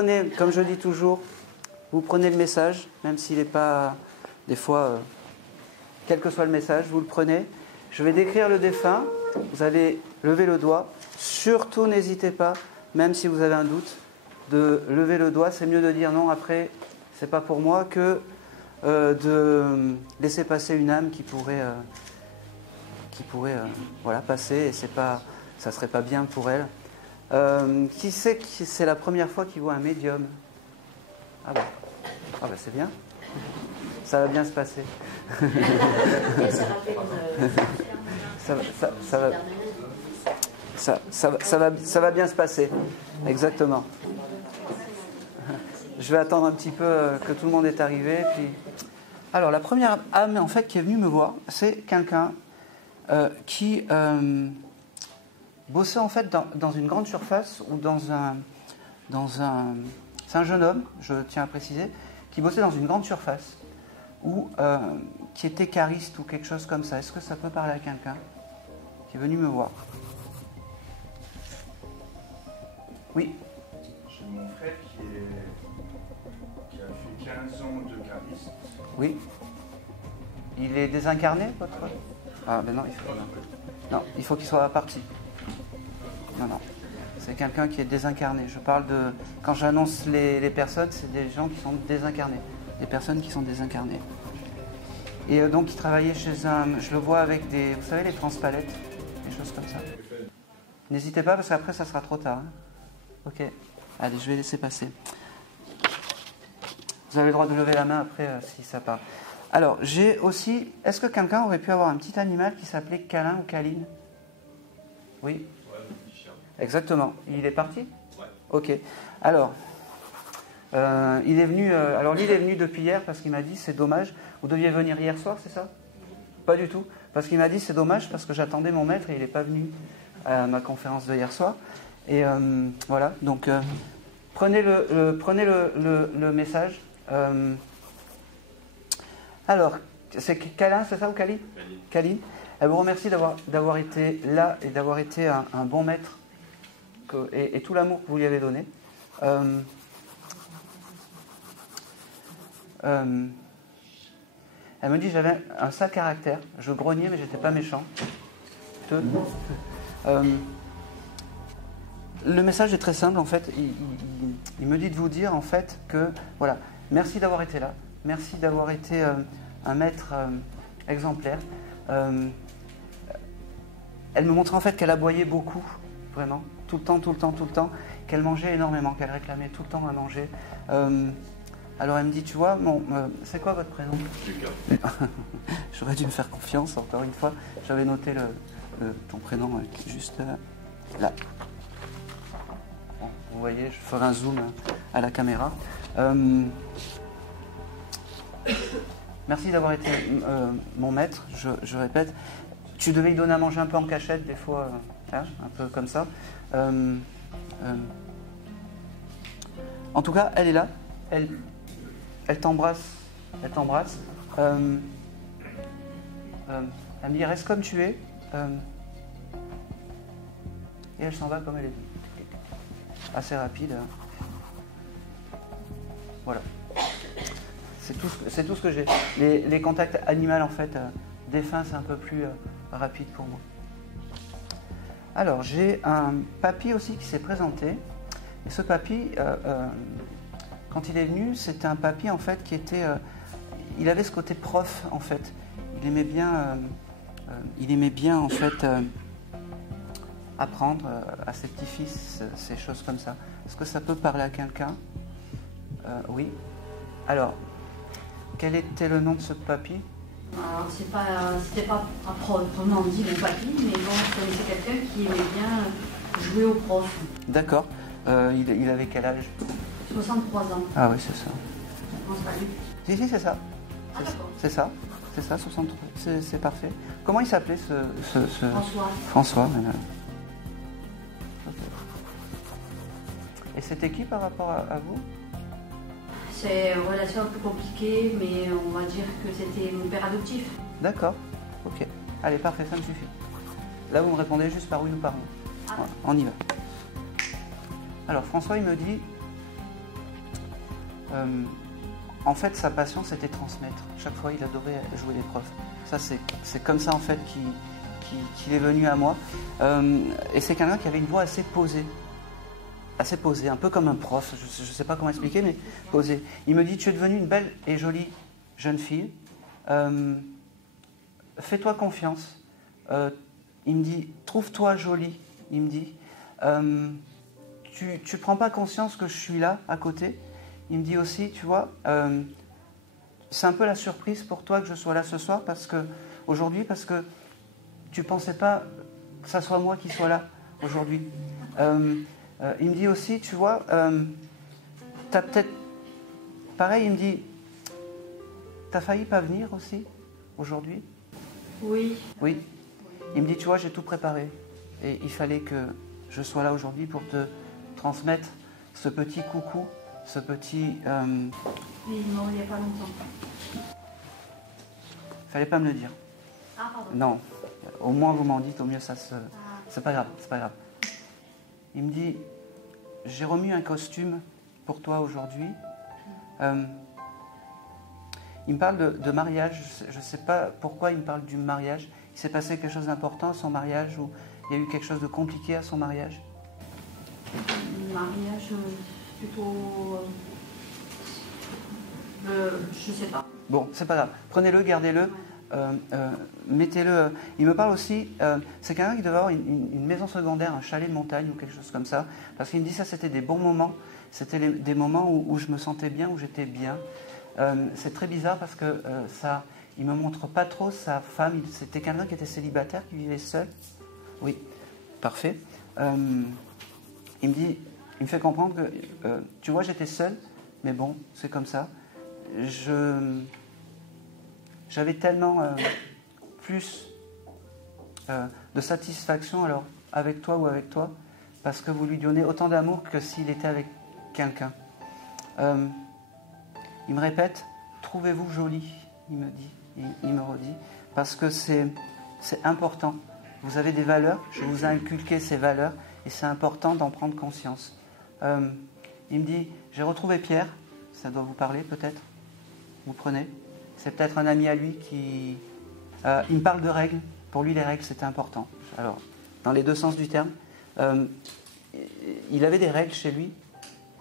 prenez, comme je dis toujours, vous prenez le message, même s'il n'est pas, des fois, quel que soit le message, vous le prenez. Je vais décrire le défunt, vous allez lever le doigt. Surtout, n'hésitez pas, même si vous avez un doute, de lever le doigt. C'est mieux de dire non, après, c'est pas pour moi, que de laisser passer une âme qui pourrait voilà, passer, et ça serait pas bien pour elle. Qui sait que c'est la première fois qu'il voit un médium? Ah bah c'est bien. Ça va bien se passer. Ça va bien se passer. Exactement. Je vais attendre un petit peu que tout le monde est arrivé. Puis... Alors, la première âme en fait qui est venue me voir, c'est quelqu'un qui bossait en fait dans une grande surface ou c'est un jeune homme, je tiens à préciser, qui bossait dans une grande surface ou qui était cariste ou quelque chose comme ça. Est-ce que ça peut parler à quelqu'un qui est venu me voir? Oui. J'ai mon frère qui a fait 15 ans de cariste. Oui. Il est désincarné, votre... Ah ben non, il faut qu'il soit parti. Non. C'est quelqu'un qui est désincarné. Je parle de... Quand j'annonce les personnes, c'est des gens qui sont désincarnés. Des personnes qui sont désincarnées. Et donc, il travaillait chez un... Je le vois avec des... Vous savez, les transpalettes, des choses comme ça. N'hésitez pas, parce qu'après, ça sera trop tard. Hein. Ok. Allez, je vais laisser passer. Vous avez le droit de lever la main après, si ça part. Alors, j'ai aussi... Est-ce que quelqu'un aurait pu avoir un petit animal qui s'appelait Câlin ou Câline? Oui. Exactement. Il est parti? Ouais. Ok. Alors, il est venu. Alors lui, il est venu depuis hier parce qu'il m'a dit c'est dommage. Vous deviez venir hier soir, c'est ça? Pas du tout. Parce qu'il m'a dit c'est dommage parce que j'attendais mon maître et il n'est pas venu à ma conférence de hier soir. Et voilà. Donc prenez le message. Alors, c'est Câlin, c'est ça ou Câline? Câline. Elle vous remercie d'avoir été là et d'avoir été un bon maître. Et tout l'amour que vous lui avez donné. Elle me dit j'avais un sale caractère, je grognais mais j'étais pas méchant. Le message est très simple en fait. Il me dit de vous dire en fait que voilà, merci d'avoir été là, merci d'avoir été un maître exemplaire. Elle me montrait en fait qu'elle aboyait beaucoup, vraiment. Tout le temps, qu'elle mangeait énormément, qu'elle réclamait tout le temps à manger. Alors elle me dit, tu vois, c'est quoi votre prénom? Lucas. J'aurais dû me faire confiance, encore une fois. J'avais noté ton prénom juste là. Bon, vous voyez, je ferai un zoom à la caméra. Merci d'avoir été mon maître, je répète. Tu devais lui donner à manger un peu en cachette, des fois, un peu comme ça. En tout cas, elle est là. Elle t'embrasse. Elle t'embrasse. Elle me dit reste comme tu es. Et elle s'en va comme elle est. Assez rapide. Voilà. C'est tout ce que j'ai. Les contacts animaux, en fait, défunts, c'est un peu plus rapide pour moi. Alors, j'ai un papy aussi qui s'est présenté. Et ce papy, quand il est venu, c'était un papy, en fait, qui était... il avait ce côté prof, en fait. Il aimait bien, en fait, apprendre à ses petits-fils ces choses comme ça. Est-ce que ça peut parler à quelqu'un? Oui. Alors, quel était le nom de ce papy? Alors, c'était pas proprement dit le papy, mais bon, je connaissais quelqu'un qui aimait bien jouer au prof. D'accord. Il avait quel âge? 63 ans. Ah oui, c'est ça. Je pense pas lui. Si, c'est ça. Ah, d'accord. C'est ça, 63. C'est parfait. Comment il s'appelait ce... François, voilà. Okay. Et c'était qui par rapport à vous? C'est une relation un peu compliquée, mais on va dire que c'était mon père adoptif. D'accord, ok. Allez, parfait, ça me suffit. Là, vous me répondez juste par oui ou par non. Ah. Voilà, on y va. Alors, François, il me dit En fait, sa passion, c'était transmettre. Chaque fois, il adorait jouer des profs. Ça, c'est comme ça, en fait, qu'il est venu à moi. Et c'est quelqu'un qui avait une voix assez posée, un peu comme un prof. Je ne sais pas comment expliquer, mais posée. Il me dit, tu es devenue une belle et jolie jeune fille. Fais-toi confiance. Il me dit, trouve-toi jolie. Il me dit, tu ne prends pas conscience que je suis là, à côté. Il me dit aussi, tu vois, c'est un peu la surprise pour toi que je sois là ce soir, aujourd'hui, parce que tu ne pensais pas que ça soit moi qui sois là aujourd'hui. Il me dit aussi, tu vois, tu as peut-être... Pareil, il me dit, tu as failli pas venir aussi, aujourd'hui? Oui. Oui. Il me dit, tu vois, j'ai tout préparé. Et il fallait que je sois là aujourd'hui pour te transmettre ce petit coucou, ce petit... Oui, non, il n'y a pas longtemps. Fallait pas me le dire. Ah, pardon. Non. Au moins vous m'en dites, au mieux ça se... C'est pas grave, c'est pas grave. Il me dit, j'ai remis un costume pour toi aujourd'hui. Il me parle de mariage. Je ne sais pas pourquoi il me parle du mariage. Il s'est passé quelque chose d'important à son mariage ou il y a eu quelque chose de compliqué à son mariage? Mariage, plutôt... je sais pas. Bon, c'est pas grave. Prenez-le, gardez-le. Mettez-le. Il me parle aussi, c'est quelqu'un qui devait avoir une maison secondaire, un chalet de montagne ou quelque chose comme ça. Parce qu'il me dit ça, c'était des bons moments. C'était des moments où je me sentais bien, où j'étais bien. C'est très bizarre parce que il me montre pas trop sa femme. C'était quelqu'un qui était célibataire, qui vivait seul. Oui, parfait. Il me fait comprendre que, tu vois, j'étais seul, mais bon, c'est comme ça. J'avais tellement plus de satisfaction alors avec toi ou avec toi, parce que vous lui donnez autant d'amour que s'il était avec quelqu'un. Il me répète, trouvez-vous jolie, il me dit, il me redit, parce que c'est important. Vous avez des valeurs, je vous ai inculqué ces valeurs, et c'est important d'en prendre conscience. Il me dit, j'ai retrouvé Pierre, ça doit vous parler peut-être, vous prenez. C'est peut-être un ami à lui qui... il me parle de règles. Pour lui, les règles, c'était important. Alors, dans les deux sens du terme. Il avait des règles chez lui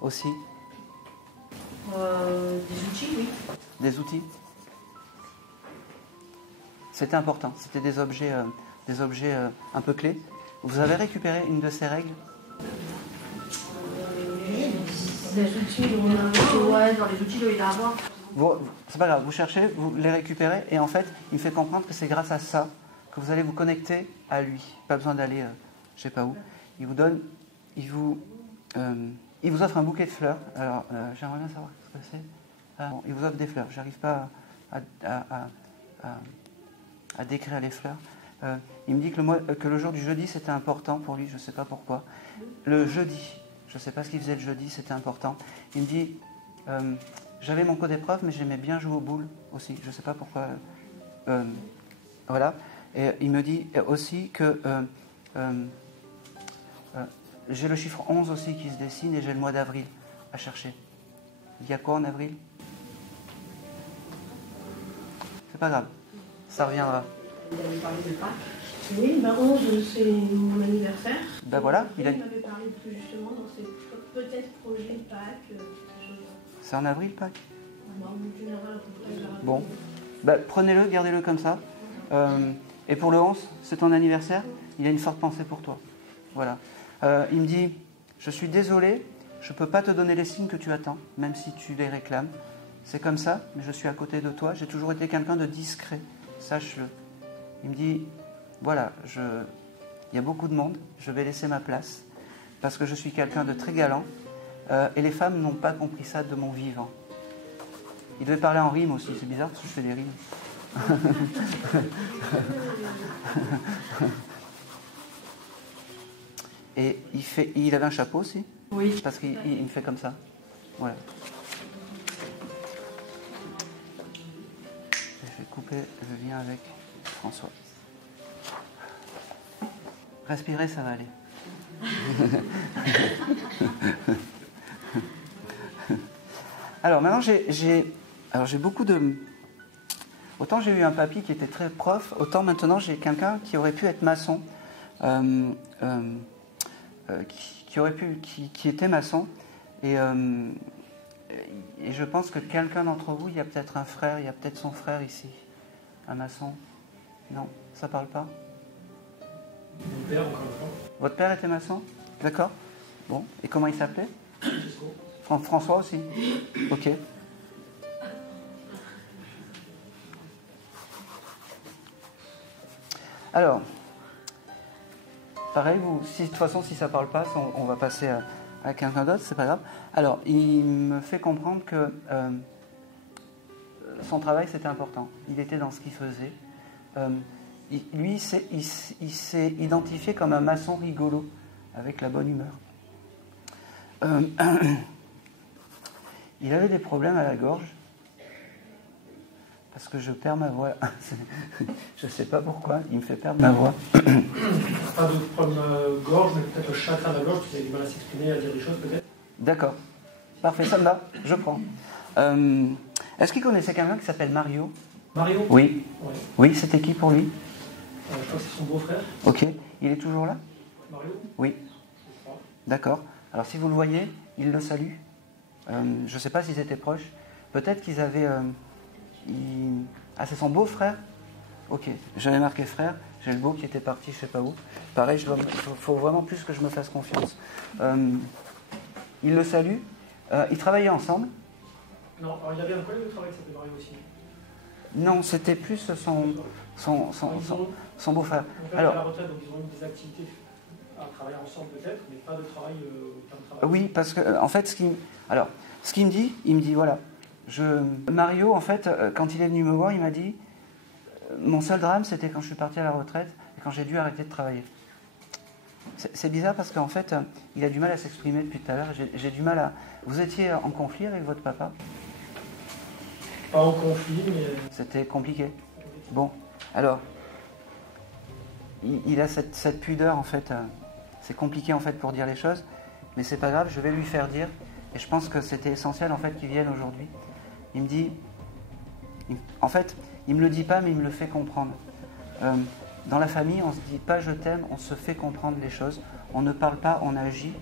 aussi. Des outils, oui. Des outils. C'était important. C'était des objets un peu clés. Vous avez récupéré une de ces règles? Des outils, ouais, dans les outils, il doit y en avoir. C'est pas grave, vous cherchez, vous les récupérez, et en fait, il me fait comprendre que c'est grâce à ça que vous allez vous connecter à lui. Pas besoin d'aller, je sais pas où. Il vous offre un bouquet de fleurs. Alors, j'aimerais bien savoir ce que c'est. Bon, il vous offre des fleurs. J'arrive pas à décrire les fleurs. Il me dit que le jour du jeudi, c'était important pour lui. Je sais pas pourquoi. Le jeudi, je sais pas ce qu'il faisait le jeudi, c'était important. Il me dit. J'avais mon code épreuve, mais j'aimais bien jouer aux boules aussi. Je ne sais pas pourquoi. Voilà. Et il me dit aussi que j'ai le chiffre 11 aussi qui se dessine et j'ai le mois d'avril à chercher. Il y a quoi en avril? C'est pas grave. Ça reviendra. Il avait parlé de Pâques. Oui, 11, c'est mon anniversaire. Ben voilà. Il m'avait parlé plus justement dans ces peut-être projets de Pâques. C'est en avril, Pâques? Bon. Prenez-le, gardez-le comme ça. Et pour le 11, c'est ton anniversaire, il a une forte pensée pour toi. Voilà. Il me dit, je suis désolé, je ne peux pas te donner les signes que tu attends, même si tu les réclames. C'est comme ça, mais je suis à côté de toi. J'ai toujours été quelqu'un de discret, sache-le. Il me dit, voilà, il y a beaucoup de monde, je vais laisser ma place, parce que je suis quelqu'un de très galant. Et les femmes n'ont pas compris ça de mon vivant. Il devait parler en rime aussi, c'est bizarre parce que je fais des rimes. Et il avait un chapeau aussi? Oui. Parce qu'il me fait comme ça. Voilà. Je vais couper le lien avec François. Respirez, ça va aller. Alors maintenant, j'ai beaucoup de... Autant j'ai eu un papy qui était très prof, autant maintenant j'ai quelqu'un qui aurait pu être maçon, qui était maçon. Et je pense que quelqu'un d'entre vous, il y a peut-être un frère, il y a peut-être son frère ici, un maçon. Non, ça parle pas? Mon père, encore une fois. Votre père était maçon? D'accord. Bon, et comment il s'appelait? François aussi? Ok. Alors, pareil, de toute façon, si ça ne parle pas, on va passer à quelqu'un d'autre, c'est pas grave. Alors, il me fait comprendre que son travail, c'était important. Il était dans ce qu'il faisait. Lui, il s'est identifié comme un maçon rigolo, avec la bonne humeur. Il avait des problèmes à la gorge, parce que je perds ma voix. Je ne sais pas pourquoi, il me fait perdre ma voix. Pas de problème gorge, mais peut-être le chakra de la gorge, parce qu'il a du mal à s'exprimer, à dire des choses peut-être. D'accord, parfait, ça me va, je prends. Est-ce qu'il connaissait quelqu'un qui s'appelle Mario? Mario? Oui. Ouais. Oui, c'était qui pour lui? Je crois que c'est son beau-frère. Ok, il est toujours là? Mario? Oui. Je crois. D'accord. Alors si vous le voyez, il le salue. Je ne sais pas s'ils étaient proches. Peut-être qu'ils avaient... Ah, c'est son beau-frère? Ok, j'avais marqué frère. J'ai le beau qui était parti, je ne sais pas où. Pareil, il faut vraiment plus que je me fasse confiance. Il le salue. Ils travaillaient ensemble? Non, alors il avait un collègue de travail qui s'appelait Mario aussi. Non, c'était plus son beau-frère. Mon père est à la retraite, donc ils ont eu des activités à travailler ensemble peut-être, mais pas de travail, plein de travail. Oui, parce que en fait, ce qu'il me dit, voilà, Mario, en fait, quand il est venu me voir, il m'a dit, mon seul drame, c'était quand je suis parti à la retraite et quand j'ai dû arrêter de travailler. C'est bizarre parce qu'en fait, il a du mal à s'exprimer depuis tout à l'heure. J'ai du mal à... Vous étiez en conflit avec votre papa? Pas en conflit, mais... C'était compliqué. Bon, alors, il a cette pudeur, en fait. C'est compliqué, en fait, pour dire les choses. Mais c'est pas grave, je vais lui faire dire. Et je pense que c'était essentiel, en fait, qu'il vienne aujourd'hui. Il me dit... En fait, il me le dit pas, mais il me le fait comprendre. Dans la famille, on se dit pas je t'aime, on se fait comprendre les choses. On ne parle pas, on agit.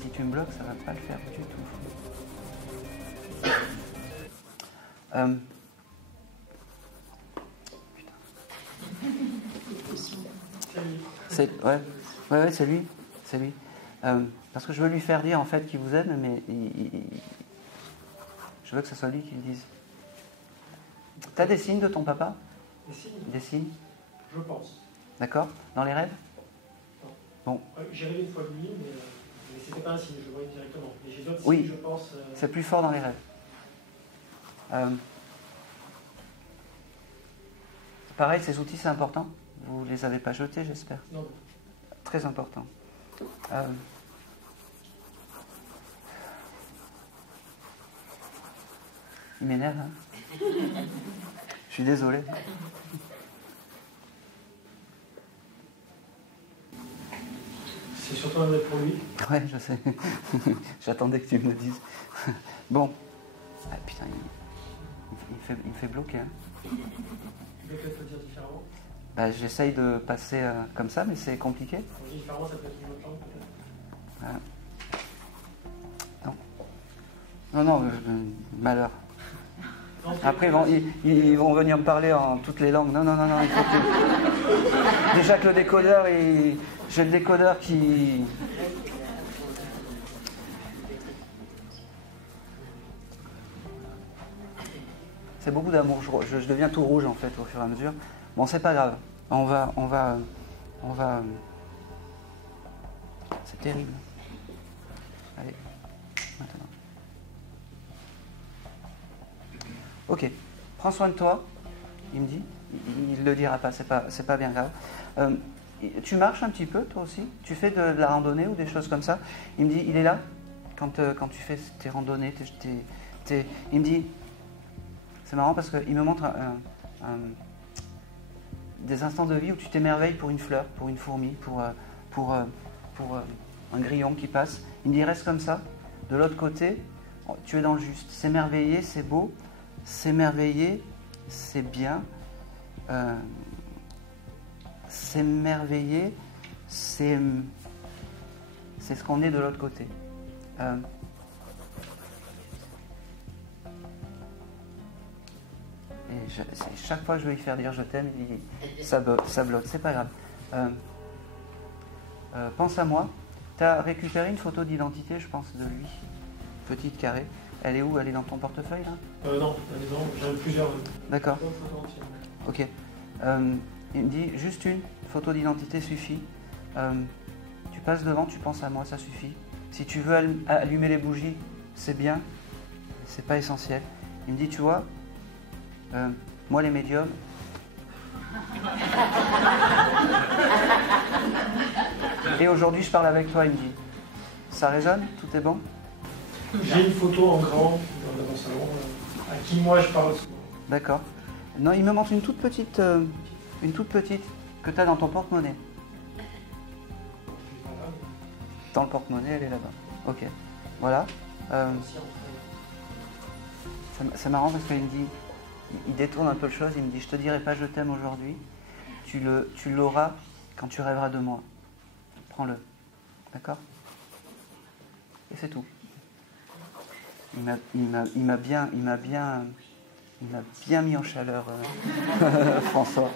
Si tu me bloques, ça va pas le faire du tout. Ouais, c'est lui. C'est lui. Parce que je veux lui faire dire en fait qu'il vous aime, mais je veux que ce soit lui qui le dise. T'as des signes de ton papa? Des signes? Des signes? Je pense. D'accord. Dans les rêves? Non. Bon. J'ai rêvé une fois de lui, mais c'était pas un signe, je le voyais directement. Mais j'ai d'autres Oui. signes, je pense. C'est plus fort dans les rêves. Pareil, ces outils, c'est important. Vous ne les avez pas jetés, j'espère. Non. Très important. Il m'énerve, hein. Je suis désolé. C'est surtout un vrai pour lui. Ouais, je sais. J'attendais que tu me le dises. Bon. Ah putain, il me fait bloquer, hein. Tu peux peut-être le dire différemment. Bah, j'essaye de passer comme ça, mais c'est compliqué. On dit différemment, ça peut être une autre langue peut-être. Voilà. Non, malheur. Non, Après, ils vont venir me parler en toutes les langues. Non, il faut que... Déjà que le décodeur, j'ai le décodeur qui... C'est beaucoup d'amour. Je deviens tout rouge, en fait, au fur et à mesure. Bon, c'est pas grave. On va... C'est terrible. Allez, maintenant. Ok, prends soin de toi, il me dit. Il ne le dira pas, c'est pas bien grave. Tu marches un petit peu, toi aussi? Tu fais de la randonnée ou des choses comme ça? Il me dit, il est là quand tu fais tes randonnées. Il me dit, c'est marrant parce qu'il me montre des instants de vie où tu t'émerveilles pour une fleur, pour une fourmi, pour pour un grillon qui passe. Il me dit reste comme ça. De l'autre côté, tu es dans le juste. S'émerveiller, c'est beau. S'émerveiller, c'est bien. S'émerveiller, c'est ce qu'on est de l'autre côté. Chaque fois que je veux lui faire dire je t'aime, ça bloque, c'est pas grave. Pense à moi. Tu as récupéré une photo d'identité, je pense, de lui. Petite carrée. Elle est où? Elle est dans ton portefeuille là? Non, j'en ai plusieurs. D'accord. Ok. Il me dit juste une photo d'identité suffit. Tu passes devant, tu penses à moi, ça suffit. Si tu veux allumer les bougies, c'est bien, c'est pas essentiel. Il me dit, tu vois, moi les médiums. Et aujourd'hui je parle avec toi, il me dit. Ça résonne? Tout est bon? J'ai une photo en grand dans mon salon à qui moi je parle souvent. D'accord. Non, il me montre une toute petite que tu as dans ton porte-monnaie. Dans le porte-monnaie, elle est là-bas. Ok. Voilà. C'est marrant parce qu'il me dit, il détourne un peu le chose, il me dit, je te dirai pas je t'aime aujourd'hui, tu l'auras quand tu rêveras de moi. Prends-le. D'accord? Et c'est tout. Il m'a bien mis en chaleur, François.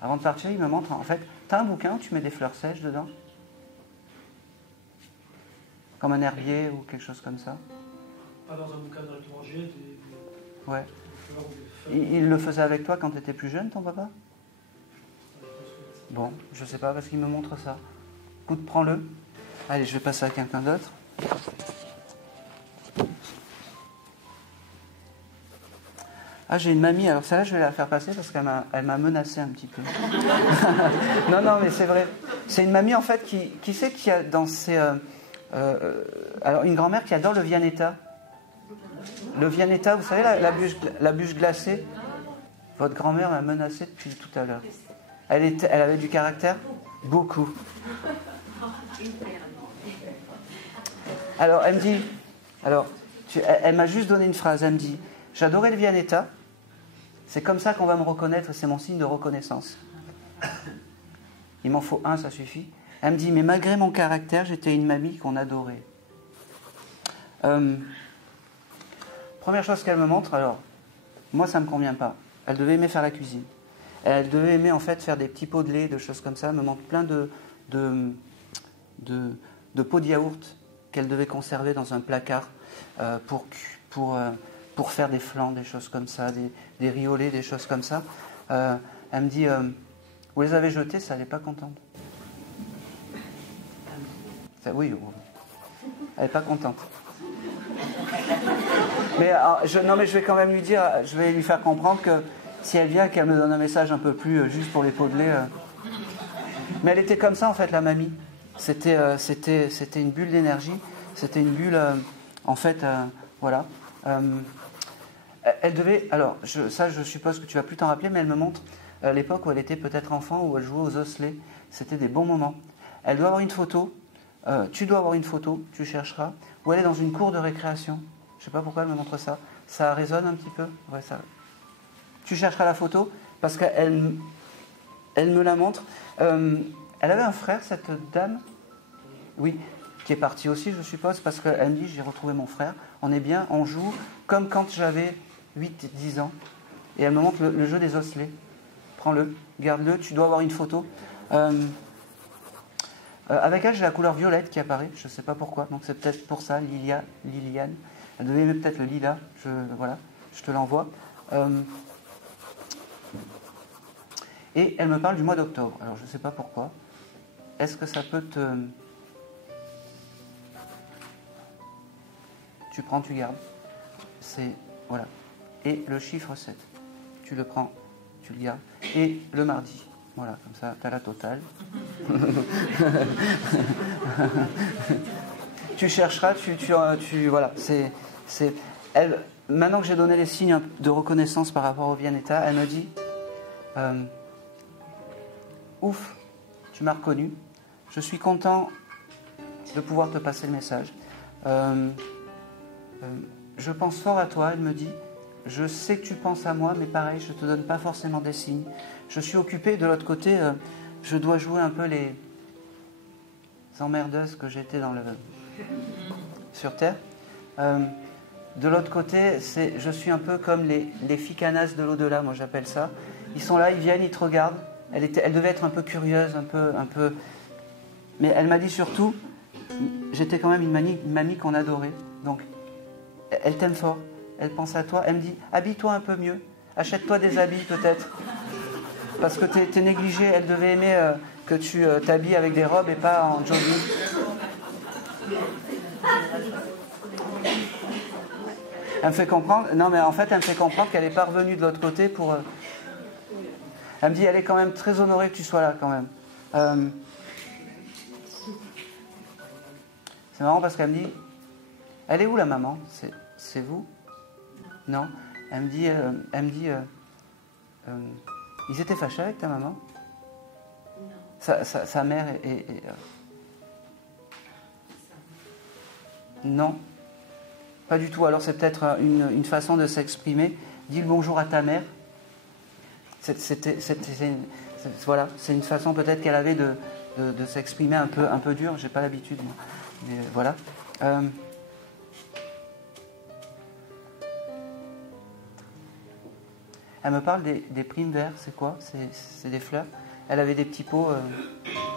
Avant de partir, il me montre, en fait, tu as un bouquin où tu mets des fleurs sèches dedans? Comme un herbier ou quelque chose comme ça? Pas dans un bouquin directement, j'ai des ouais. fleurs ou des feuilles. Il le faisait avec toi quand tu étais plus jeune, ton papa? Bon, je sais pas, parce qu'il me montre ça. Écoute, prends-le. Allez, je vais passer à quelqu'un d'autre. Ah, j'ai une mamie, alors celle-là, je vais la faire passer parce qu'elle m'a menacé un petit peu. non, mais c'est vrai. C'est une mamie, en fait, qui sait qu'il y a dans ses... alors, une grand-mère qui adore le Vianetta. Le Vianetta, vous savez, la bûche glacée. Votre grand-mère m'a menacé depuis tout à l'heure. Elle avait du caractère? Beaucoup. Alors, elle me dit... Alors, elle m'a juste donné une phrase. Elle me dit, j'adorais le Vianetta. C'est comme ça qu'on va me reconnaître. C'est mon signe de reconnaissance. Il m'en faut un, ça suffit. Elle me dit, mais malgré mon caractère, j'étais une mamie qu'on adorait. Première chose qu'elle me montre, alors, moi, ça ne me convient pas. Elle devait aimer faire la cuisine. Elle devait aimer, en fait, faire des petits pots de lait, de choses comme ça. Elle me montre plein de pots de yaourt qu'elle devait conserver dans un placard pour faire des flans, des choses comme ça, des riolets, des choses comme ça. Elle me dit, vous les avez jetés, ça, elle n'est pas contente. Oui, elle n'est pas contente. Mais je vais quand même lui dire, je vais lui faire comprendre que si elle vient, qu'elle me donne un message un peu plus juste pour les pots de lait. Mais elle était comme ça, en fait, la mamie. C'était une bulle d'énergie. C'était une bulle, en fait, voilà. Elle devait... Alors, ça, je suppose que tu vas plus t'en rappeler, mais elle me montre l'époque où elle était peut-être enfant, où elle jouait aux osselets. C'était des bons moments. Elle doit avoir une photo. Tu dois avoir une photo, tu chercheras. Où elle est dans une cour de récréation. Je ne sais pas pourquoi elle me montre ça. Ça résonne un petit peu? Ouais, ça... Tu chercheras la photo, parce qu'elle me la montre. Elle avait un frère, cette dame? Oui, qui est parti aussi, je suppose, parce qu'elle me dit, j'ai retrouvé mon frère, on est bien, on joue, comme quand j'avais 8-10 ans. Et elle me montre le jeu des osselets. Prends-le, garde-le, tu dois avoir une photo. Avec elle, j'ai la couleur violette qui apparaît, je ne sais pas pourquoi, donc c'est peut-être pour ça, Liliane. Elle devait aimer peut-être le lilas, voilà, je te l'envoie. Et elle me parle du mois d'octobre, alors je ne sais pas pourquoi. Est-ce que ça peut te... Tu prends, tu gardes. C'est... Voilà. Et le chiffre 7. Tu le prends, tu le gardes. Et le mardi. Voilà, comme ça, tu as la totale. Tu chercheras, voilà. Elle maintenant que j'ai donné les signes de reconnaissance par rapport au Vianetta, elle me dit ouf, tu m'as reconnu. Je suis content de pouvoir te passer le message. Je pense fort à toi, elle me dit. Je sais que tu penses à moi, mais pareil, je ne te donne pas forcément des signes. Je suis occupé, de l'autre côté, je dois jouer un peu les emmerdeuses que j'étais sur Terre. De l'autre côté, je suis un peu comme les ficanas de l'au-delà, moi j'appelle ça. Ils sont là, ils viennent, ils te regardent. Elle devait être un peu curieuse, un peu... Mais elle m'a dit surtout, j'étais quand même une mamie qu'on adorait. Donc, elle t'aime fort, elle pense à toi. Elle me dit, habille-toi un peu mieux, achète-toi des habits peut-être. Parce que t'es négligé, elle devait aimer que tu t'habilles avec des robes et pas en jogging. Elle me fait comprendre, non mais en fait elle me fait comprendre qu'elle n'est pas revenue de l'autre côté pour... Elle me dit, elle est quand même très honorée que tu sois là quand même. C'est marrant parce qu'elle me dit, elle est où la maman? C'est vous? Non. Elle me dit, ils étaient fâchés avec ta maman? Non. Sa mère est Non. Pas du tout. Alors c'est peut-être une façon de s'exprimer. Dis le bonjour à ta mère. Voilà, c'est une façon peut-être qu'elle avait de s'exprimer un peu dur. J'ai pas l'habitude, moi. Mais voilà. Elle me parle des primes verts. C'est quoi? C'est des fleurs. Elle avait des petits pots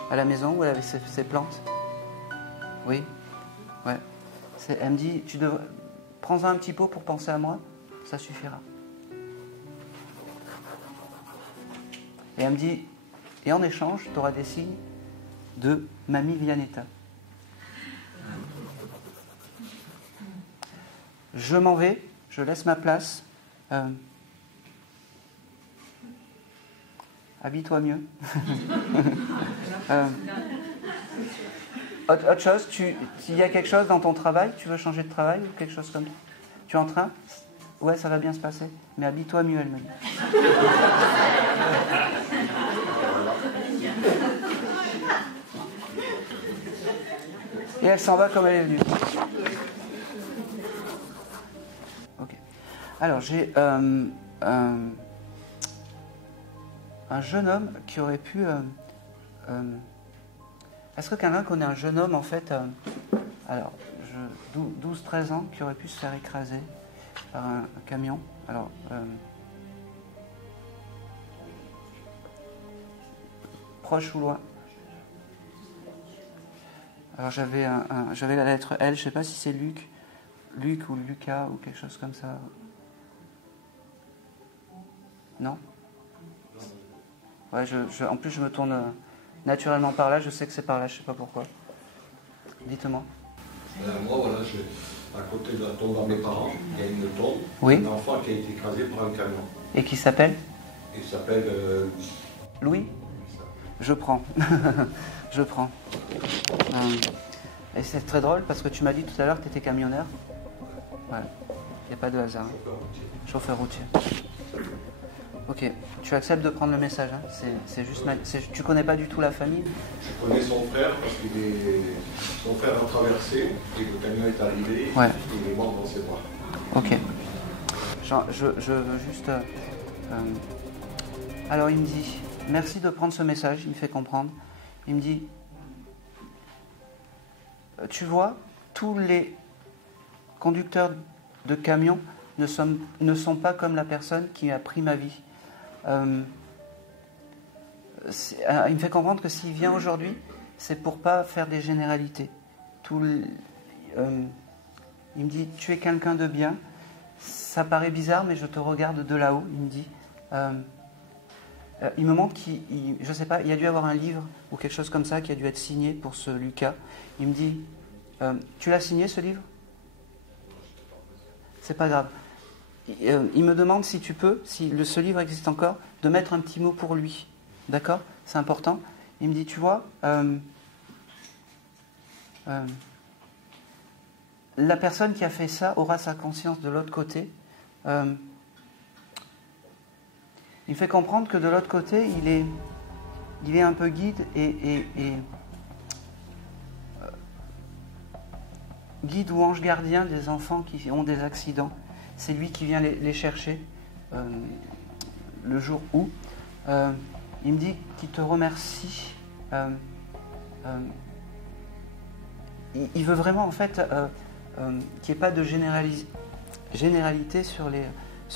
à la maison où elle avait ses plantes. Oui. Ouais. Elle me dit, prends-en un petit pot pour penser à moi, ça suffira. Et elle me dit, et en échange, tu auras des signes de Mamie Vianetta. Je m'en vais, je laisse ma place. Habille-toi mieux. Autre chose, s'il y a quelque chose dans ton travail, tu veux changer de travail ou quelque chose comme ça? Tu es en train? Ouais, ça va bien se passer. Mais habille-toi mieux, elle me dit. Et elle s'en va comme elle est venue. Ok. Alors, j'ai un jeune homme qui aurait pu... Est-ce que quelqu'un connaît un jeune homme, en fait, 12-13 ans, qui aurait pu se faire écraser par un camion? Alors, proche ou loin? Alors, j'avais la lettre L, je ne sais pas si c'est Luc ou Lucas ou quelque chose comme ça. Non? Ouais, en plus, je me tourne naturellement par là, je sais que c'est par là, je ne sais pas pourquoi. Dites-moi. Moi, voilà, à côté de la tombe de mes parents, il y a une tombe, oui. Un enfant qui a été écrasé par un camion. Et qui s'appelle? Il s'appelle Louis. Je prends. Je prends. Et c'est très drôle parce que tu m'as dit tout à l'heure que tu étais camionneur. Ouais. Il n'y a pas de hasard. Chauffeur routier. Ok. Tu acceptes de prendre le message. Hein. C'est juste. Tu connais pas du tout la famille? Je connais son frère parce que son frère a traversé et le camion est arrivé. Ouais. Et il est mort dans ses bras. Ok. Je veux juste. Alors il me dit, merci de prendre ce message. Il me fait comprendre. Il me dit, tu vois, tous les conducteurs de camions ne sont pas comme la personne qui a pris ma vie. Il me fait comprendre que s'il vient aujourd'hui, c'est pour pas faire des généralités. Il me dit, tu es quelqu'un de bien. Ça paraît bizarre, mais je te regarde de là-haut. Il me dit, il me montre je sais pas, il y a dû avoir un livre ou quelque chose comme ça qui a dû être signé pour ce Lucas. Il me dit, tu l'as signé ce livre? C'est pas grave. Il me demande si tu peux, si ce livre existe encore, de mettre un petit mot pour lui. D'accord? C'est important. Il me dit, tu vois, la personne qui a fait ça aura sa conscience de l'autre côté Il me fait comprendre que de l'autre côté, il est un peu guide et guide ou ange gardien des enfants qui ont des accidents. C'est lui qui vient les chercher le jour où. Il me dit qu'il te remercie. Il veut vraiment en fait qu'il n'y ait pas de généralité sur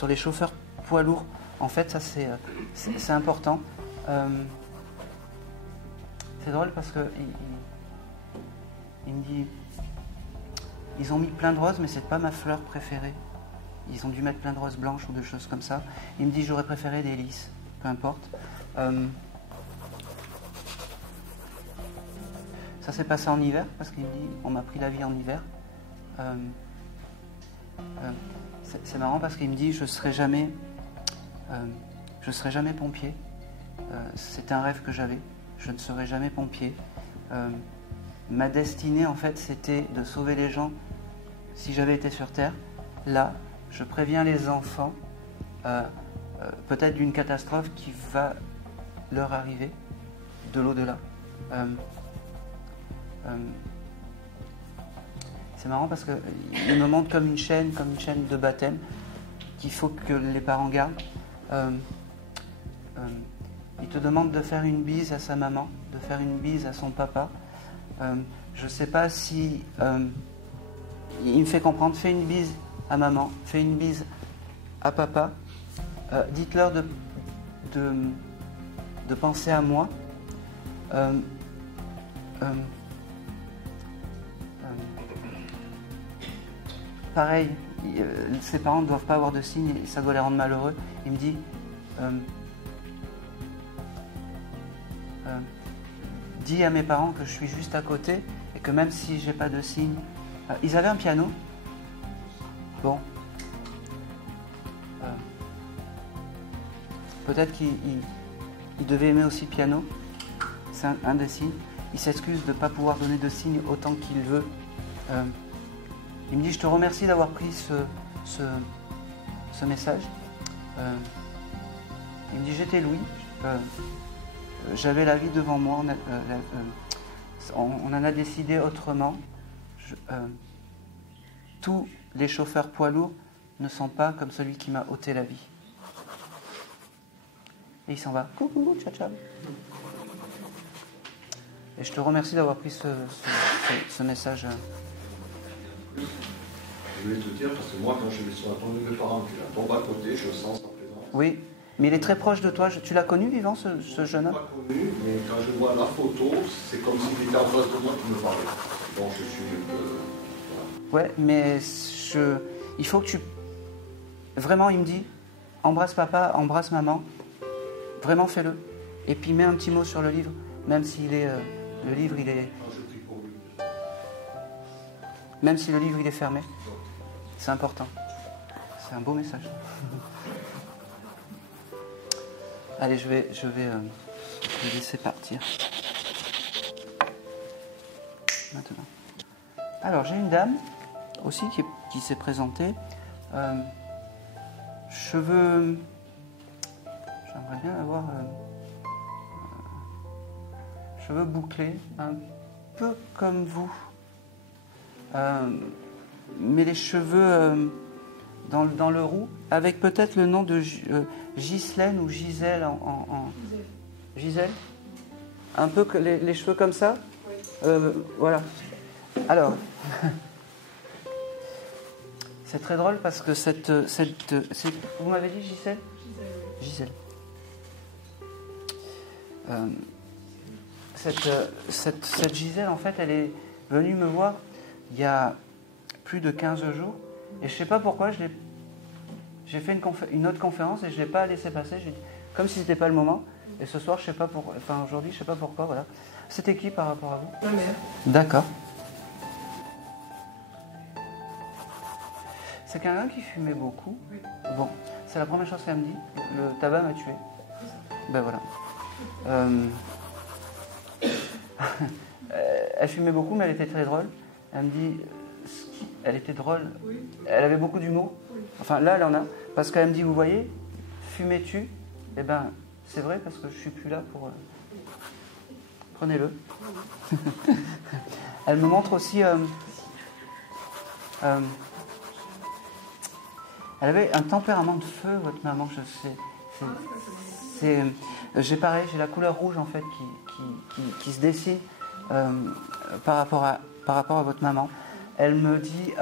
les chauffeurs poids lourds. En fait, ça c'est important. C'est drôle parce que il me dit, ils ont mis plein de roses, mais c'est pas ma fleur préférée. Ils ont dû mettre plein de roses blanches ou de choses comme ça. Il me dit, j'aurais préféré des lys, peu importe. Ça s'est passé en hiver, parce qu'il me dit, on m'a pris la vie en hiver. C'est marrant parce qu'il me dit, je serai jamais pompier. C'était un rêve que j'avais. Je ne serai jamais pompier. Ma destinée, en fait, c'était de sauver les gens si j'avais été sur Terre. Là, je préviens les enfants peut-être d'une catastrophe qui va leur arriver de l'au-delà. C'est marrant parce qu'il me montre comme une chaîne de baptême qu'il faut que les parents gardent. Il te demande de faire une bise à sa maman, de faire une bise à son papa. Je ne sais pas si... il me fait comprendre, fais une bise à maman, fais une bise à papa. Dites-leur de penser à moi. Pareil, ses parents ne doivent pas avoir de signes et ça doit les rendre malheureux. Il me dit... dis à mes parents que je suis juste à côté et que même si j'ai pas de signe... ils avaient un piano. Bon. Peut-être qu'il devait aimer aussi le piano. C'est un des signes. Il s'excuse de ne pas pouvoir donner de signes autant qu'il veut. Il me dit, je te remercie d'avoir pris ce message. Il me dit, j'étais Louis. J'avais la vie devant moi. On en a décidé autrement. Tous les chauffeurs poids lourds ne sont pas comme celui qui m'a ôté la vie. Et il s'en va. Coucou, ciao, ciao. Et je te remercie d'avoir pris ce message. Je voulais te dire, parce que moi, quand je vais sur la tombe de mes parents, puis la tombe à côté, je sens sa présence. Oui, mais il est très proche de toi. Tu l'as connu vivant, ce jeune homme ? Je ne l'ai pas connu, mais quand je vois la photo, c'est comme s'il était en face de moi qui me parlait. Donc je suis un peu... Ouais, mais il faut que tu... Vraiment, il me dit, embrasse papa, embrasse maman. Vraiment, fais-le. Et puis mets un petit mot sur le livre, même s'il est... le livre, il est... Je prie pour lui. Même si le livre, il est fermé. C'est important. C'est un beau message. Allez, je vais laisser partir. Maintenant. Alors, j'ai une dame aussi qui s'est présentée. Cheveux... J'aimerais bien avoir... cheveux bouclés, un peu comme vous. Mais les cheveux dans le roux, avec peut-être le nom de Ghislaine ou Gisèle en... Gisèle ? Un peu que les cheveux comme ça ? Voilà. Alors, c'est très drôle parce que vous m'avez dit Gisèle ? Gisèle. Cette Gisèle, en fait, elle est venue me voir il y a plus de 15 jours. Et je ne sais pas pourquoi, j'ai fait une autre conférence et je ne l'ai pas laissé passer. Comme si ce n'était pas le moment. Et ce soir, aujourd'hui, je ne sais pas pourquoi. Voilà. C'était qui par rapport à vous ? Ma mère. D'accord. C'est quelqu'un qui fumait beaucoup. Oui. Bon, c'est la première chose qu'elle me dit. Le tabac m'a tué. Ben voilà. Elle fumait beaucoup, mais elle était très drôle. Elle me dit, elle était drôle. Oui. Elle avait beaucoup d'humour. Enfin, là, elle en a. Parce qu'elle me dit, vous voyez, fumez-tu? Eh ben, c'est vrai, parce que je suis plus là pour... Prenez-le. Elle me montre aussi... elle avait un tempérament de feu, votre maman, je sais. J'ai pareil, j'ai la couleur rouge, en fait, qui se dessine par rapport à votre maman. Elle me dit...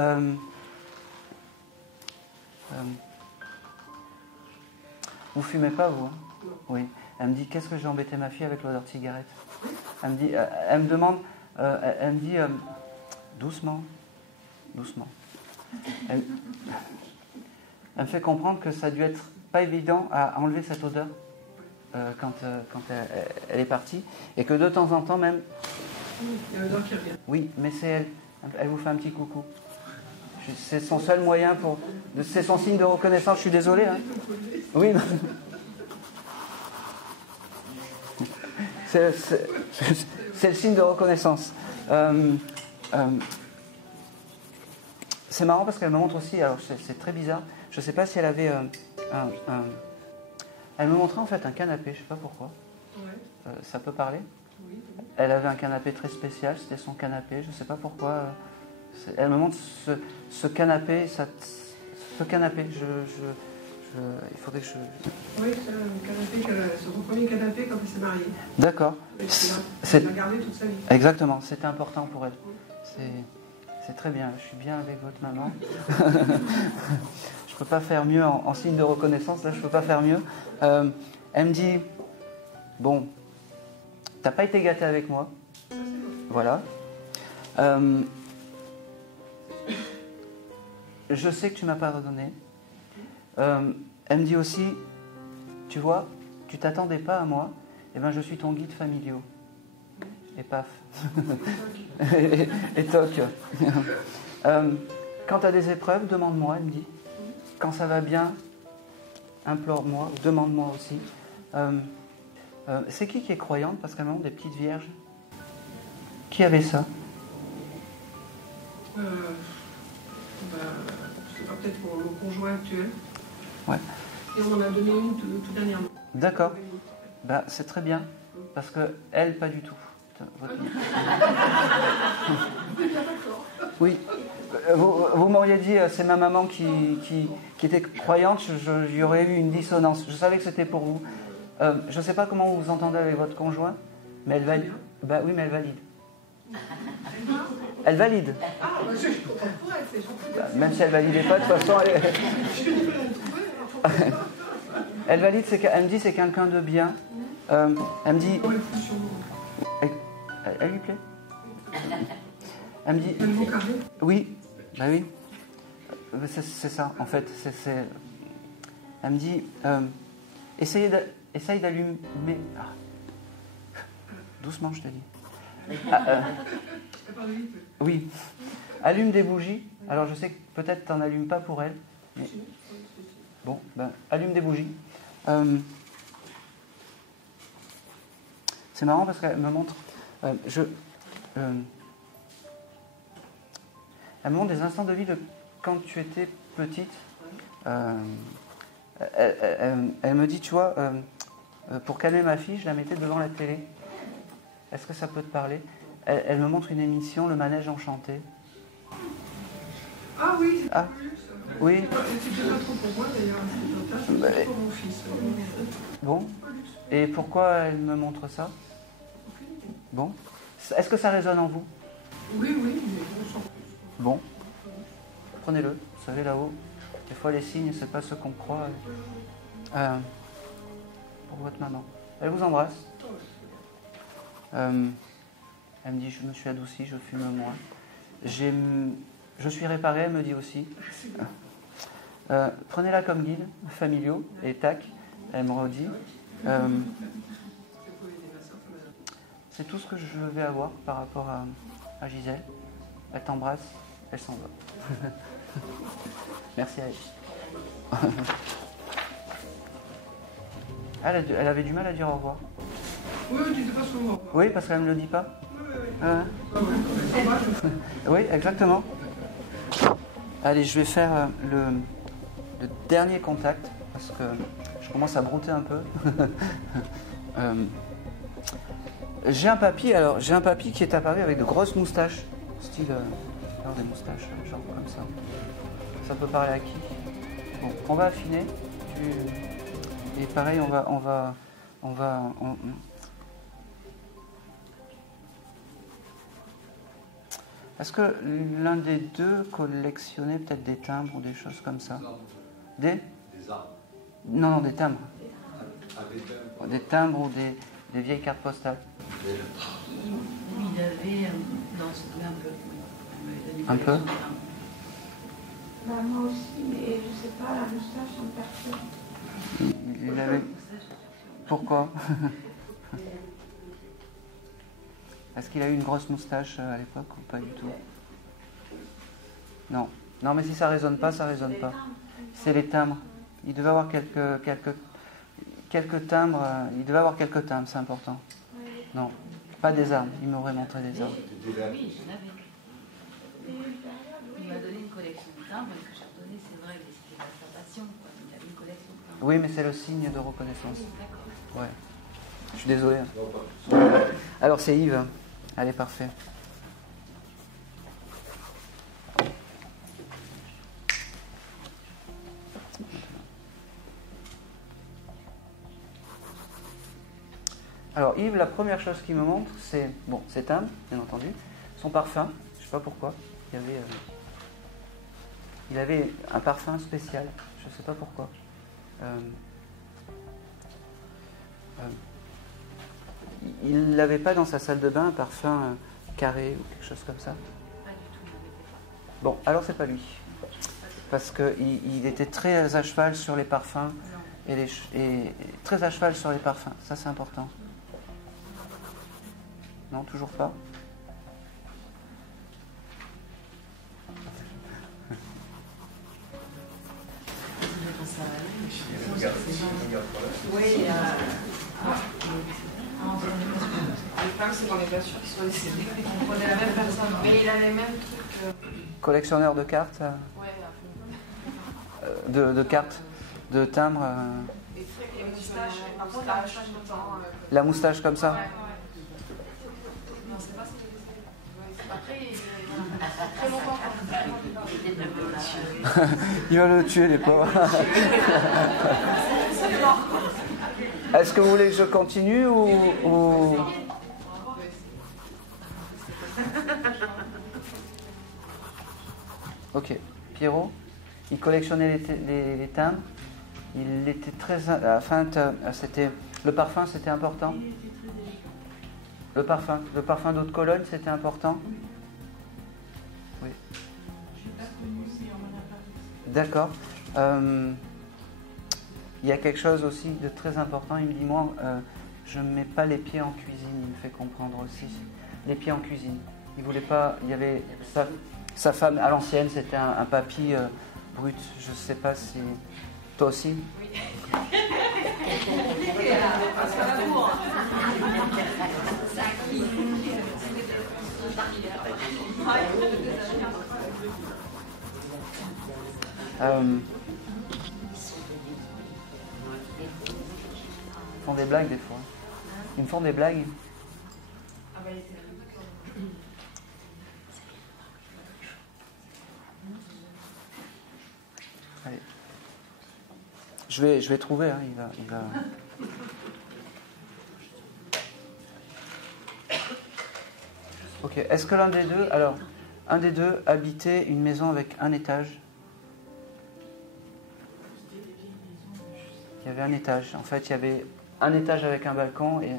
vous fumez pas, vous, hein? Oui. Elle me dit, qu'est-ce que j'ai embêté ma fille avec l'odeur de cigarette? Elle me demande, elle me dit, doucement. Elle me fait comprendre que ça a dû être pas évident à enlever cette odeur quand elle est partie, et que de temps en temps même... Il y a l'odeur qui revient. Oui, mais c'est elle. Elle vous fait un petit coucou. C'est son seul moyen pour... C'est son signe de reconnaissance, je suis désolé. Hein. Oui. C'est le signe de reconnaissance. C'est marrant parce qu'elle me montre aussi, alors c'est très bizarre, je ne sais pas si elle avait elle me montrait en fait un canapé, je ne sais pas pourquoi. Ouais. Ça peut parler? Oui. Elle avait un canapé très spécial, c'était son canapé, je ne sais pas pourquoi. Elle me montre ce canapé, ce canapé, il faudrait que je... Oui, c'est un canapé, son premier canapé quand elle s'est mariée. D'accord. Elle l'a gardé toute sa vie. Exactement, c'était important pour elle. C'est très bien, je suis bien avec votre maman. Je ne peux pas faire mieux en signe de reconnaissance, là je ne peux pas faire mieux. Elle me dit, bon, t'as pas été gâté avec moi. Voilà. Je sais que tu m'as pardonné. Elle me dit aussi, tu vois, tu t'attendais pas à moi, et ben je suis ton guide familial. Et paf. et toc. Quand tu as des épreuves, demande-moi, elle me dit. Quand ça va bien, implore-moi, demande-moi aussi. C'est qui est croyante? Parce qu'elle me montre des petites vierges. Qui avait ça? C'est pas peut-être mon conjoint actuel. Ouais. Et on en a donné une tout dernièrement. D'accord. Bah, c'est très bien. Parce que elle, pas du tout. Oui. Vous m'auriez dit, c'est ma maman qui était croyante, j'y aurais eu une dissonance. Je savais que c'était pour vous. Je ne sais pas comment vous vous entendez avec votre conjoint, mais elle valide. Bah oui, mais elle valide. Elle valide. Ah, bah, je suis contente pour elle, c'est gentil. Bah, même si elle validait pas, de toute façon, elle valide. Elle me dit c'est quelqu'un de bien. Elle me dit. Elle lui plaît. Elle me dit. Oui, bah oui. C'est ça, en fait. Elle me dit essaye d'allumer. Ah. Doucement, je te dis. Oui. Allume des bougies. Alors je sais que peut-être tu n'en allumes pas pour elle. Mais... Bon, ben, allume des bougies. C'est marrant parce qu'elle me montre. Elle me montre des instants de vie de quand tu étais petite. Elle me dit, tu vois, pour calmer ma fille, je la mettais devant la télé. Est-ce que ça peut te parler? Elle me montre une émission, Le Manège Enchanté. Ah oui, c'est ah. Oui. C'était pas trop pour moi d'ailleurs, c'était pour mon fils. Bon. Et pourquoi elle me montre ça? Bon. Est-ce que ça résonne en vous? Oui, mais on s'en fout. Bon. Prenez-le. Vous savez, là-haut, des fois les signes, c'est pas ce qu'on croit. Pour votre maman. Elle vous embrasse. Elle me dit, je me suis adoucie, je fume moins. Je suis réparée, elle me dit aussi. Prenez-la comme guide, familiaux, et tac, elle me redit. C'est tout ce que je vais avoir par rapport à Gisèle. Elle t'embrasse, elle s'en va. Merci à elle. Elle avait du mal à dire au revoir. Oui, tu n'étais pas souvent. Oui, parce qu'elle ne me le dit pas. Oui. Oui, exactement. Allez, je vais faire le dernier contact, parce que je commence à brouter un peu. J'ai un papy qui est apparu avec de grosses moustaches, style des moustaches, genre comme ça. Ça peut parler à qui? Bon, on va affiner. Et pareil, Est-ce que l'un des deux collectionnait peut-être des timbres ou des choses comme ça? Des armes. Non, des timbres. Des timbres ou des vieilles cartes postales. Il avait un peu. Bah, moi aussi, mais je sais pas, la moustache en personne. Il avait... Pourquoi? Est-ce qu'il a eu une grosse moustache à l'époque ou pas du tout? Non. Non, mais si ça résonne pas, ça résonne pas. C'est les timbres. Il devait avoir quelques timbres. Il devait avoir quelques timbres, c'est important. Non, pas des armes. Il m'aurait montré des armes. Oui, j'en avais. Il m'a donné une collection de timbres que j'ai redonné, c'est vrai, mais c'était sa passion. Il avait une collection de timbres. Oui, mais c'est le signe de reconnaissance. Ouais. Je suis désolé. Alors c'est Yves. Allez, parfait. Alors Yves, la première chose qu'il me montre, c'est c'est humble, bien entendu, son parfum. Je ne sais pas pourquoi. Il avait un parfum spécial. Je ne sais pas pourquoi. Il n'avait pas dans sa salle de bain un parfum carré ou quelque chose comme ça? Pas du tout, il n'en mettait pas. Bon, alors c'est pas lui. Parce qu'il était très à cheval sur les parfums et très à cheval sur les parfums. Ça, c'est important. Non, toujours pas. Oui, le problème, c'est qu'on n'est pas sûr qu'il soit décédé. On prenait la même personne, mais il a les mêmes trucs. Collectionneur de cartes Ouais, à fond. de cartes, de timbres. Et les moustaches, par contre, la moustache tout le temps. La moustache comme ça? Ouais. Non, c'est pas ce qu'il est. Après, il est très longtemps. Il va le tuer, les pauvres. Est-ce que vous voulez que je continue ou... Ok. Pierrot, il collectionnait les timbres. Il était très... le parfum, c'était important. Le parfum d'eau de Cologne, c'était important. Oui. D'accord. Il y a quelque chose aussi de très important. Il me dit, moi, je ne mets pas les pieds en cuisine. Il me fait comprendre aussi. Les pieds en cuisine. Il voulait pas... Il y avait... Sa femme, à l'ancienne, c'était un papy brut. Je ne sais pas si... Toi aussi? Oui. Ils font des blagues des fois. Ils me font des blagues. Allez. Je vais trouver, hein, il va... Ok, est-ce que l'un des deux habitait une maison avec un étage? Il y avait un étage. En fait, il y avait un étage avec un balcon et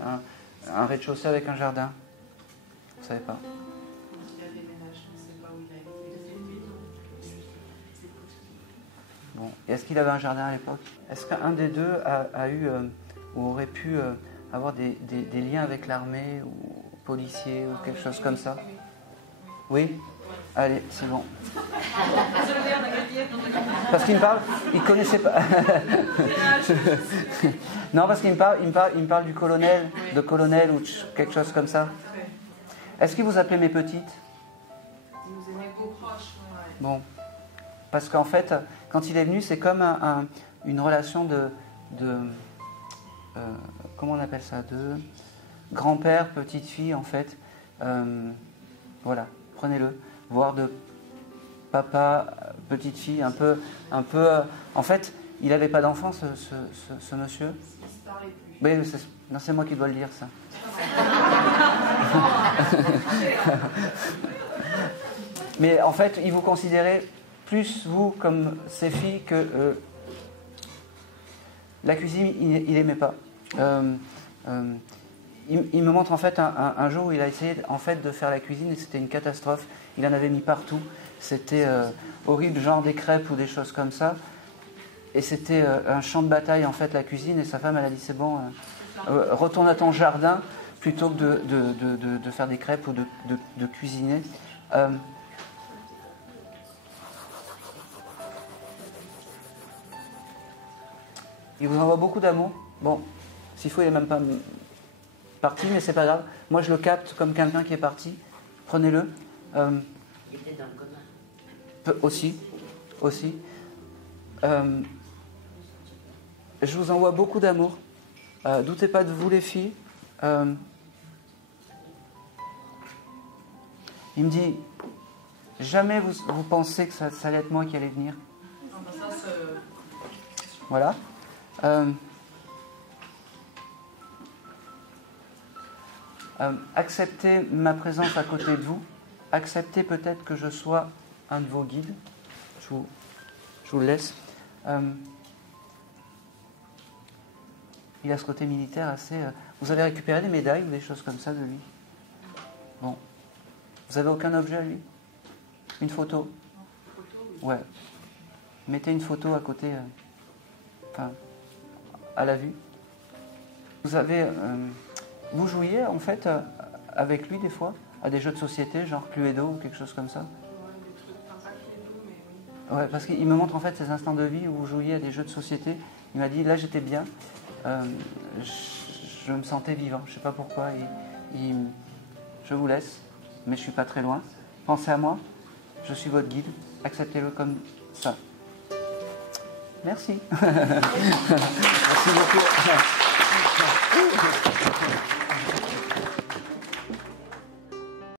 un rez-de-chaussée avec un jardin. Vous ne savez pas? Bon. Et est-ce qu'il avait un jardin à l'époque? Est-ce qu'un des deux a eu ou aurait pu avoir des liens avec l'armée ou policiers ou quelque chose comme ça? Oui? Allez, c'est bon. Parce qu'il me parle, il connaissait pas. Non, parce qu'il me parle du colonel, de colonel ou quelque chose comme ça. Est-ce qu'il vous appelait mes petites? Vous aimez vos proches. Bon. Parce qu'en fait, quand il est venu, c'est comme une relation comment on appelle ça, de grand-père, petite-fille, en fait. Voilà, prenez-le. Voire de papa, petite-fille, un peu. En fait, il n'avait pas d'enfant, ce monsieur. Il se parlait plus. Oui, non, c'est moi qui dois le dire, ça. Mais en fait, il vous considérait plus, vous, comme ses filles, que la cuisine, il n'aimait pas. Il me montre en fait un jour où il a essayé en fait de faire la cuisine et c'était une catastrophe. Il en avait mis partout. C'était horrible, genre des crêpes ou des choses comme ça. Et c'était un champ de bataille en fait la cuisine. Et sa femme elle a dit c'est bon, retourne à ton jardin plutôt que de faire des crêpes ou de cuisiner. Il vous envoie beaucoup d'amour. Bon, s'il faut, il n'est même pas parti, mais c'est pas grave. Moi, je le capte comme quelqu'un qui est parti. Prenez-le. Il était dans le commun. Aussi. Je vous envoie beaucoup d'amour. Doutez pas de vous, les filles. Il me dit, jamais vous pensez que ça allait être moi qui allait venir. Non, bah ça, Voilà. Acceptez ma présence à côté de vous. Acceptez peut-être que je sois un de vos guides. Je vous le laisse. Il a ce côté militaire assez... Vous avez récupéré des médailles ou des choses comme ça de lui? Bon. Vous avez aucun objet à lui? Une photo? Ouais. Mettez une photo à côté, à la vue. Vous avez... vous jouiez en fait avec lui des fois à des jeux de société, genre Cluedo ou quelque chose comme ça? Ouais, parce qu'il me montre en fait ces instants de vie où vous jouiez à des jeux de société. Il m'a dit, là j'étais bien, je me sentais vivant, je ne sais pas pourquoi. Je vous laisse, mais je ne suis pas très loin. Pensez à moi, je suis votre guide, acceptez-le comme ça. Merci. Merci beaucoup.